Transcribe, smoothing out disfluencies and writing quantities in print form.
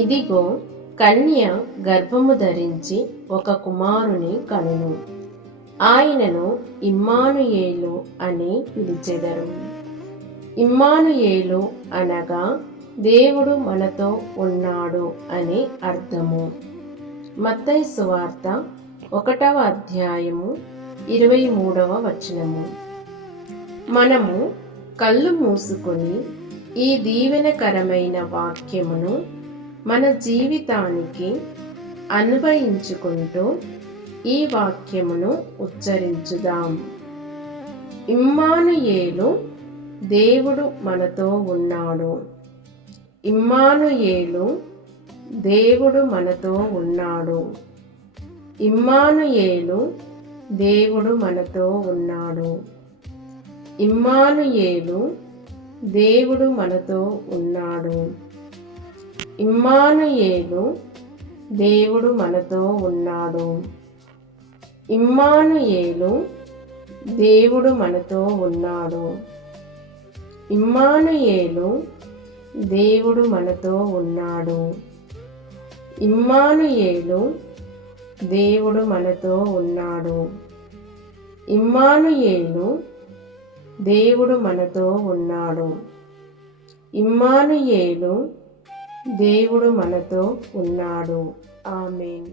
ఇదిగో కన్య గర్భము ధరించి ఒక కుమారుని కనును, ఆయనను ఇమ్మానుయేలు అని పిలిచెదరు. ఇమ్మానుయేలు అనగా దేవుడు మనతో ఉన్నాడు అని అర్థము. మత్తయి సువార్త 1వ అధ్యాయము 23వ వచనము. మనము కళ్ళు మూసుకొని ఈ దీవెనకరమైన వాక్యమును మన జీవితానికి అన్వయించుకుంటూ ఈ వాక్యమును ఉచ్చరించుదాం. ఇమ్మానుయేలు, దేవుడు మనతో ఉన్నాడు. ఇమ్మానుయేలు, దేవుడు మనతో ఉన్నాడు. ఇమ్మానుయేలు, దేవుడు మనతో ఉన్నాడు. ఇమ్మానుయేలు, దేవుడు మనతో ఉన్నాడు. ఇమ్మానుయేలు, దేవుడు మనతో ఉన్నాడు. ఇమ్మానుయేలు, దేవుడు మనతో ఉన్నాడు. ఇమ్మానుయేలు, దేవుడు మనతో ఉన్నాడు. ఇమ్మానుయేలు, దేవుడు మనతో ఉన్నాడు. ఇమ్మానుయేలు, దేవుడు మనతో ఉన్నాడు. ఇమ్మానుయేలు, దేవుడు మనతో ఉన్నాడు. ఆమేన్.